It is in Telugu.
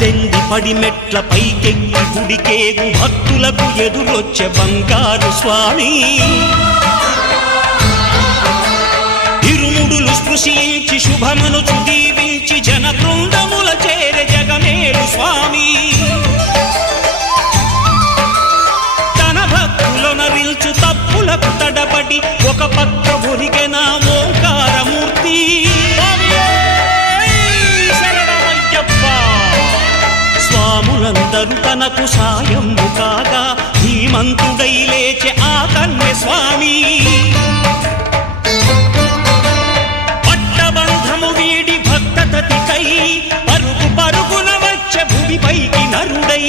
18 పడిమెట్ల పైకెక్కి గుడికేగు భక్తులకు ఎదురొచ్చే బంగారు స్వామి ఇరుముడులు స్పృశించి శుభమనుచు దీవించి జన బృందముల చేరే జగమేలు స్వామి తన భక్తులనరిల్చు తప్పులకు తడబడి ఒక పక్క ఒరిగెన ఓంకారమూర్తి స్వాములందరూ తనకు సాయము కాగా ధీమంతుడై లేచే ఆ కన్య స్వామి పట్టబంధము వీడి భక్తతతికై పరుగు పరుగున వచ్చే భూమిపైకి నరుడై